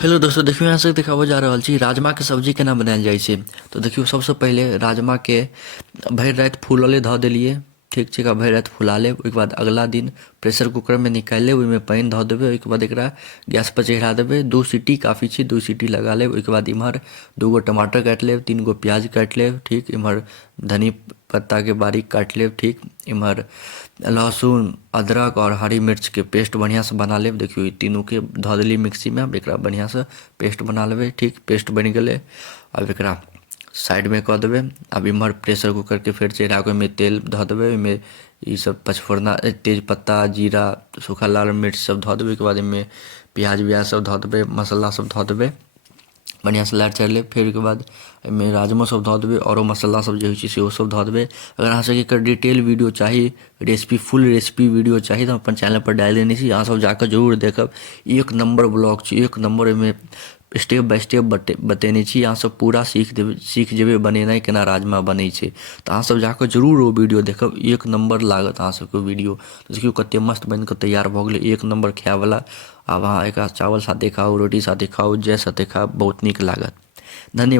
Hello दोस्तों, देखियो यहाँ से देखाबो जा रहल छी राजमा के सब्जी केना बनायल जाइ छै। तो देखियो सबसे पहले राजमा के भरि राति फूलले धऽ देलिए। ठीक छै, भरि राति फुला लेब। ओहिके बाद अगला दिन प्रेशर कुकर में निकालि लेब, ओहिमे पानि धऽ देबै। ओहिके बाद एकरा गैस पर चढ़ा देबै। 2 सीटी काफ़ी छै, 2 सीटी लगा लेब। ओहिके बाद इम्हर 2 गो टमाटर काटि लेब, 3 गो प्याज काटि लेब। ठीक, इम्हर धनी पत्ता के बारीक काटि लेब। ठीक, इम्हर लहसुन, अदरक और हरी मिर्च के पेस्ट बढ़िया से बना लेब। देखियो ई तीनों के धऽ देलिए मिक्सी में। अब एकरा बढ़िया से पेस्ट बना लेबै। ठीक, पेस्ट बनि गेलै। अब एकरा साइड में कऽ देबै। अब इम्हर प्रेशर कुकर के फेर चढ़ा कऽ ओहिमे तेल धऽ देबै। ओहिमे ई सब पचफोरना, तेजपत्ता, जीरा, सूखा लाल मिर्च सब धऽ देबै। ओहिके बाद एहिमे प्याज व्याज सब धऽ देबै, मसाला सब धऽ देबै। बढ़िया से लारि चारि लेब। फेर ओहिके बाद एहिमे राजमा सब धऽ देबै, औरो मसाला सब जे होइ छै सेहो सब धऽ देबै। अगर अहाँ सबके एकर डिटेल वीडियो चाही, रेसिपी फुल रेसिपी वीडियो चाही, तऽ हम अपन चैनल पर डालि देने छी, अहाँ सब जाकऽ जरूर देखब। एक नंबर ब्लॉग छै, एक नंबर। एहिमे स्टेप बाय स्टेप बतेने छी। अहाँ सब पूरा सीख जेबै बनेनाइ केना राजमा बनै छै। तऽ अहाँ सब जाकऽ जरूर ओ वीडियो देखब, एक नंबर लागत अहाँ सबके वीडियो। देखियो कते मस्त बनि कऽ तैयार भऽ गेलै, एक नंबर खायवला। आब अहाँ एकरा चावल साथे खाउ, रोटी साथे खाउ, जे साथे खाउ, बहुत नीक लागत। धन्यवाद।